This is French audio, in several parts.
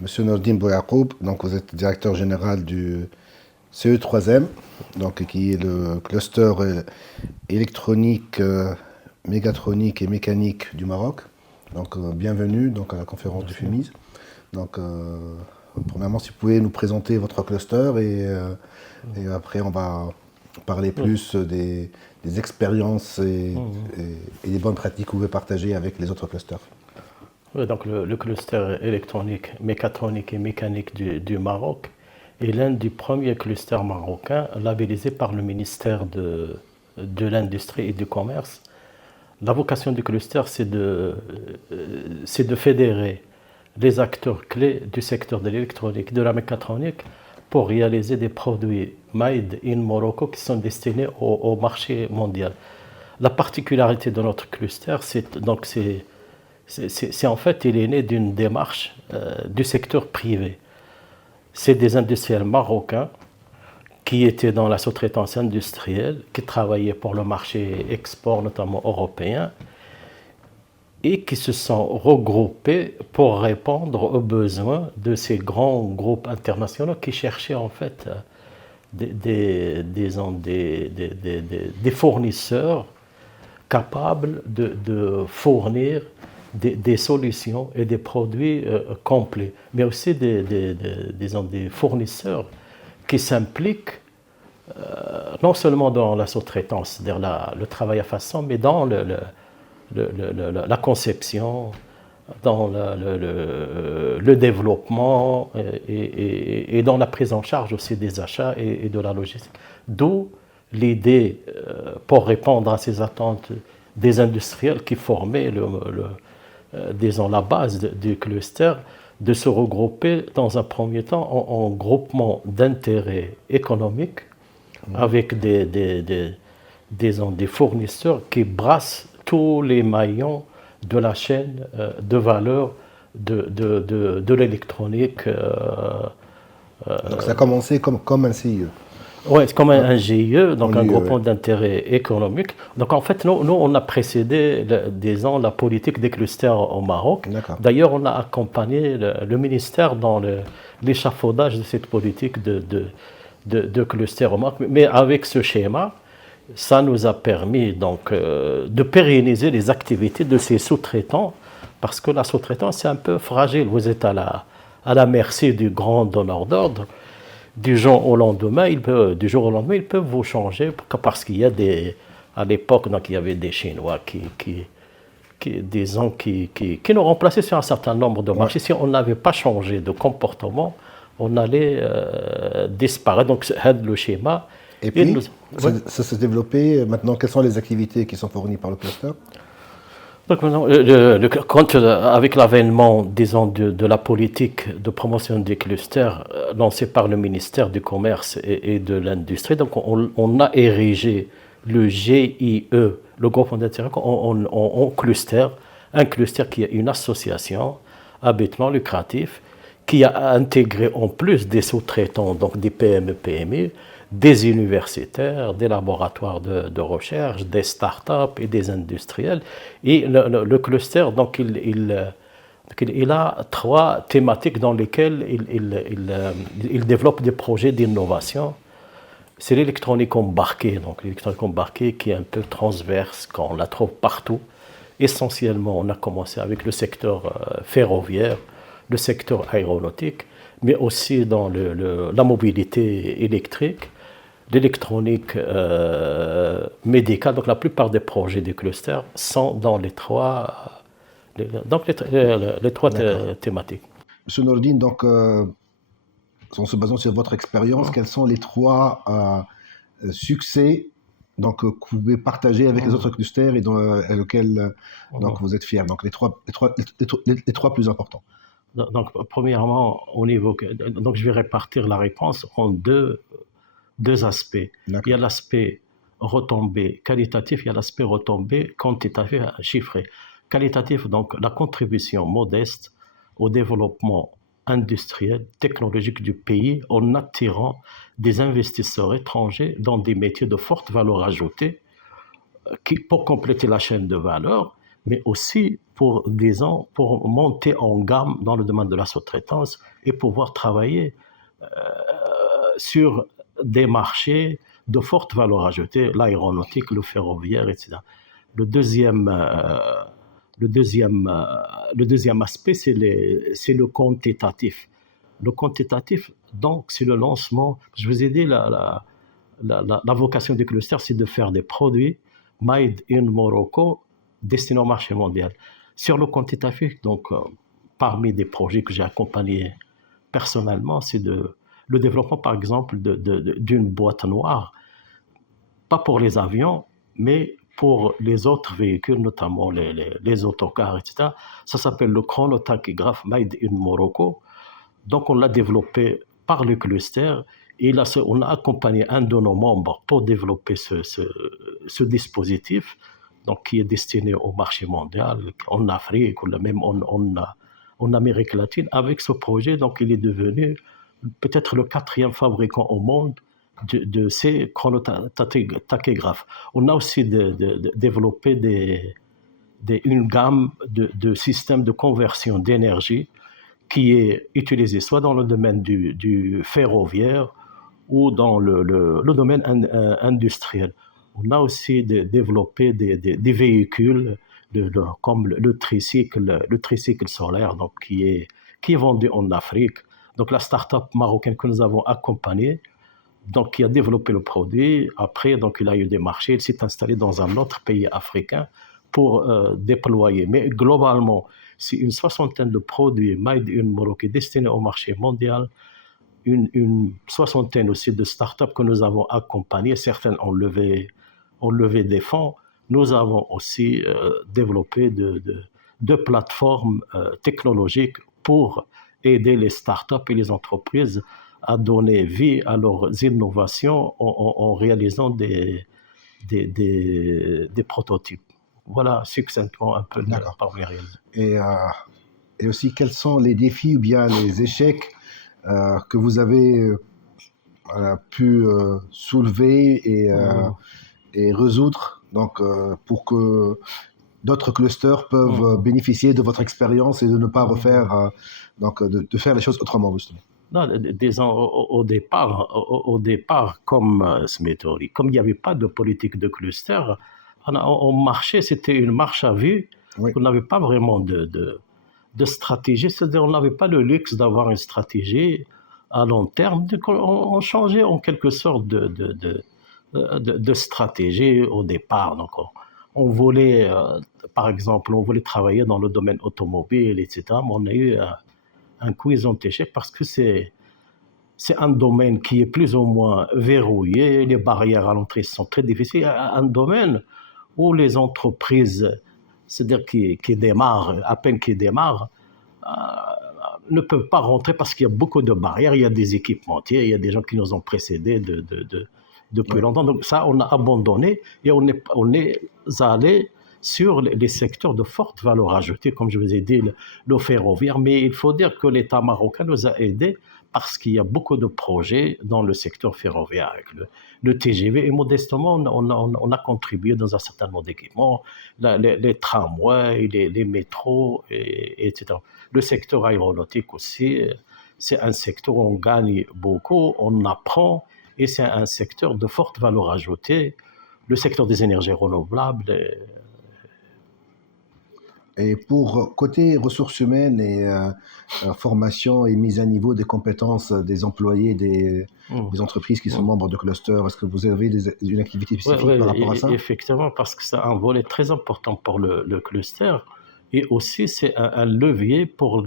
Monsieur Nordine Bouyakoub, donc vous êtes directeur général du CE3M, donc qui est le cluster électronique, mégatronique et mécanique du Maroc. Donc bienvenue donc, à la conférence du FUMIS. Donc premièrement, si vous pouvez nous présenter votre cluster et après on va parler plus des expériences et des bonnes pratiques que vous pouvez partager avec les autres clusters. Oui, donc le cluster électronique, mécatronique et mécanique du Maroc est l'un des premiers clusters marocains labellisés par le ministère de l'Industrie et du Commerce. La vocation du cluster, c'est de fédérer les acteurs clés du secteur de l'électronique et de la mécatronique pour réaliser des produits made in Morocco qui sont destinés au marché mondial. La particularité de notre cluster, c'est en fait, il est né d'une démarche du secteur privé. C'est des industriels marocains qui étaient dans la sous-traitance industrielle, qui travaillaient pour le marché export, notamment européen, et qui se sont regroupés pour répondre aux besoins de ces grands groupes internationaux qui cherchaient en fait des fournisseurs capables de fournir des solutions et des produits complets, mais aussi des fournisseurs qui s'impliquent non seulement dans la sous-traitance, c'est-à-dire le travail à façon, mais dans la conception, dans le développement et dans la prise en charge aussi des achats et de la logistique. D'où l'idée, pour répondre à ces attentes des industriels qui formaient disons, la base du cluster, de se regrouper dans un premier temps en groupement d'intérêts économiques avec des fournisseurs qui brassent tous les maillons de la chaîne de valeur de l'électronique. Donc ça a commencé comme un CIE. Oui, c'est comme un GIE, donc un groupement d'intérêt économique. Donc en fait, nous on a précédé, disons, la politique des clusters au Maroc. D'ailleurs, on a accompagné le ministère dans l'échafaudage de cette politique de clusters au Maroc. Mais avec ce schéma, ça nous a permis donc de pérenniser les activités de ces sous-traitants, parce que la sous-traitance, c'est un peu fragile. Vous êtes à la merci du grand donneur d'ordre. Du jour au lendemain, ils peuvent vous changer parce qu'il y a à l'époque, donc il y avait des Chinois qui nous remplaçaient sur un certain nombre de marchés. Si on n'avait pas changé de comportement, on allait disparaître. Donc c'est le schéma. Et puis, ça s'est développé. Maintenant, quelles sont les activités qui sont fournies par le cluster ? Donc maintenant, avec l'avènement, disons, de la politique de promotion des clusters lancée par le ministère du Commerce et de l'Industrie, donc on a érigé le GIE, le groupement d'intérêt, en cluster, un cluster qui est une association à but non lucratif qui a intégré en plus des sous-traitants, donc des PME, PMI, des universitaires, des laboratoires de recherche, des start-up et des industriels. Et le cluster, donc, il a 3 thématiques dans lesquelles il développe des projets d'innovation. C'est l'électronique embarquée, donc l'électronique embarquée qui est un peu transverse, qu'on la trouve partout. Essentiellement, on a commencé avec le secteur ferroviaire, le secteur aéronautique, mais aussi dans la mobilité électrique, l'électronique médicale. Donc la plupart des projets du cluster sont dans les trois thématiques. Monsieur Nordine, donc en se basant sur votre expérience, quels sont les 3 succès donc, que vous pouvez partager avec les autres clusters et lesquels donc, vous êtes fiers, donc les trois plus importants? Donc, premièrement, donc je vais répartir la réponse en deux aspects. Il y a l'aspect retombée qualitatif, il y a l'aspect retombée quantitatif chiffré. Qualitatif, donc la contribution modeste au développement industriel, technologique du pays en attirant des investisseurs étrangers dans des métiers de forte valeur ajoutée pour compléter la chaîne de valeur, mais aussi disons, pour monter en gamme dans le domaine de la sous-traitance et pouvoir travailler sur des marchés de forte valeur ajoutée, l'aéronautique, le ferroviaire, etc. Le deuxième, euh, le deuxième aspect, c'est le quantitatif. Le quantitatif, donc, c'est le lancement. Je vous ai dit, la vocation du cluster, c'est de faire des produits made in Morocco destinés au marché mondial. Sur le quantitatif, donc, parmi des projets que j'ai accompagnés personnellement, c'est le développement, par exemple, d'une boîte noire, pas pour les avions, mais pour les autres véhicules, notamment les autocars, etc. Ça s'appelle le chronotachygraphe Made in Morocco. Donc, on l'a développé par le cluster et là, on a accompagné un de nos membres pour développer ce dispositif, donc, qui est destiné au marché mondial, en Afrique ou même en Amérique latine. Avec ce projet, donc, il est devenu peut-être le 4e fabricant au monde de ces chronotachygraphes. On a aussi développé une gamme de systèmes de conversion d'énergie qui est utilisée soit dans le domaine du ferroviaire ou dans le domaine industriel. On a aussi développé des véhicules comme le tricycle solaire, donc qui est vendu en Afrique. Donc la start-up marocaine que nous avons accompagnée, donc qui a développé le produit, après donc il a eu des marchés, il s'est installé dans un autre pays africain pour déployer. Mais globalement, c'est une soixantaine de produits made in Morocco destinés au marché mondial, une soixantaine aussi de start-up que nous avons accompagnées, certaines ont levé des fonds. Nous avons aussi développé de plateformes technologiques pour aider les start-up et les entreprises à donner vie à leurs innovations en réalisant des prototypes. Voilà succinctement un peu par les réalités. Et aussi, quels sont les défis ou bien les échecs que vous avez pu soulever et résoudre, donc, pour que d'autres clusters peuvent bénéficier de votre expérience et de ne pas refaire, donc de faire les choses autrement, justement. Non, disons, au départ, comme Smithori, comme il n'y avait pas de politique de cluster, on marchait, c'était une marche à vue. Oui. On n'avait pas vraiment de stratégie, c'est-à-dire on n'avait pas le luxe d'avoir une stratégie à long terme. Donc on changeait en quelque sorte de stratégie au départ. Donc on voulait, par exemple, on voulait travailler dans le domaine automobile, etc. Mais on a eu un cuisant échec parce que c'est un domaine qui est plus ou moins verrouillé, les barrières à l'entrée sont très difficiles, un domaine où les entreprises, c'est-à-dire qui démarrent, à peine qui démarrent, ne peuvent pas rentrer parce qu'il y a beaucoup de barrières, il y a des équipementiers, il y a des gens qui nous ont précédés depuis longtemps. Donc ça, on a abandonné et on est allé sur les secteurs de forte valeur ajoutée, comme je vous ai dit, le ferroviaire. Mais il faut dire que l'État marocain nous a aidés parce qu'il y a beaucoup de projets dans le secteur ferroviaire, avec le TGV, et modestement, on a contribué dans un certain nombre d'équipements, les tramways, les métros, etc. Le secteur aéronautique aussi, c'est un secteur où on gagne beaucoup, on apprend, et c'est un secteur de forte valeur ajoutée. Le secteur des énergies renouvelables. Et pour côté ressources humaines et formation et mise à niveau des compétences des employés des entreprises qui sont membres de cluster, est-ce que vous avez une activité spécifique par rapport à ça? Effectivement, parce que c'est un volet très important pour le cluster. Et aussi, c'est un levier pour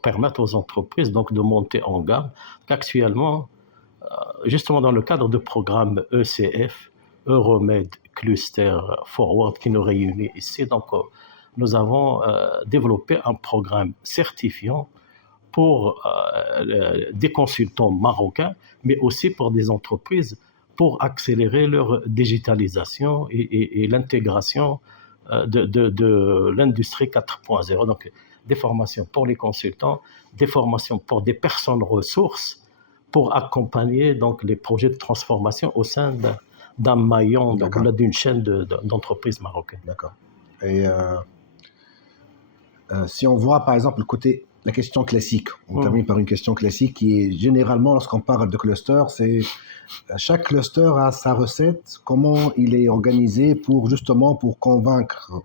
permettre aux entreprises donc, de monter en gamme. Actuellement, justement dans le cadre du programme ECF, Euromed Cluster Forward, qui nous réunit ici, donc nous avons développé un programme certifiant pour des consultants marocains, mais aussi pour des entreprises, pour accélérer leur digitalisation et l'intégration de l'industrie 4.0. Donc, des formations pour les consultants, des formations pour des personnes ressources, pour accompagner donc, les projets de transformation au sein d'un maillon, d'une chaîne d'entreprises marocaines. D'accord. Et Si on voit par exemple la question classique, on termine par une question classique qui est généralement, lorsqu'on parle de cluster, c'est chaque cluster a sa recette, comment il est organisé pour convaincre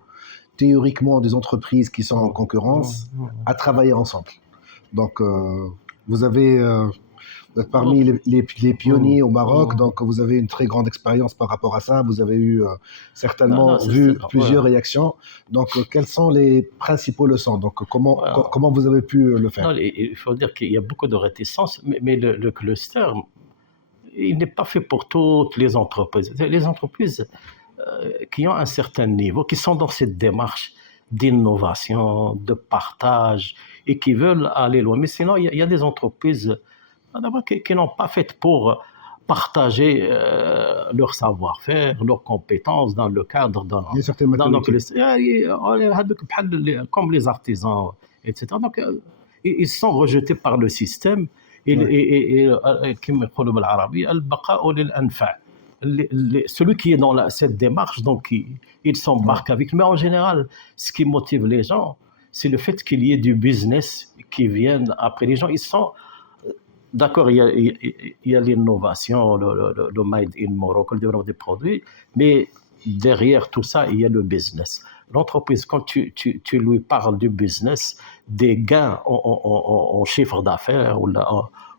théoriquement des entreprises qui sont en concurrence à travailler ensemble. Donc, vous êtes parmi les pionniers au Maroc, donc vous avez une très grande expérience par rapport à ça. Vous avez eu certainement vu plusieurs réactions. Donc, quelles sont les principaux leçons? Donc, comment vous avez pu le faire? Non, il faut dire qu'il y a beaucoup de réticences, mais le cluster, il n'est pas fait pour toutes les entreprises. Les entreprises qui ont un certain niveau, qui sont dans cette démarche d'innovation, de partage, et qui veulent aller loin. Mais sinon, il y a des entreprises qui n'ont pas fait pour partager leur savoir-faire, leurs compétences dans le cadre d'un... comme les artisans, etc. Donc, ils sont rejetés par le système. Celui qui est dans cette démarche, donc il s'embarque avec. Mais en général, ce qui motive les gens, c'est le fait qu'il y ait du business qui vienne après. Les gens, ils sont... D'accord, il y a l'innovation, le made in Morocco, le développement des produits, mais derrière tout ça, il y a le business. L'entreprise, quand tu lui parles du business, des gains en chiffre d'affaires ou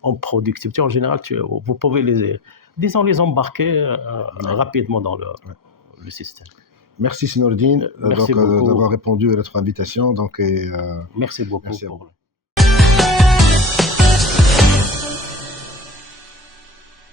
en productivité, en général, vous pouvez les embarquer rapidement dans le système. Merci Sinourdine d'avoir répondu à notre invitation. Merci beaucoup.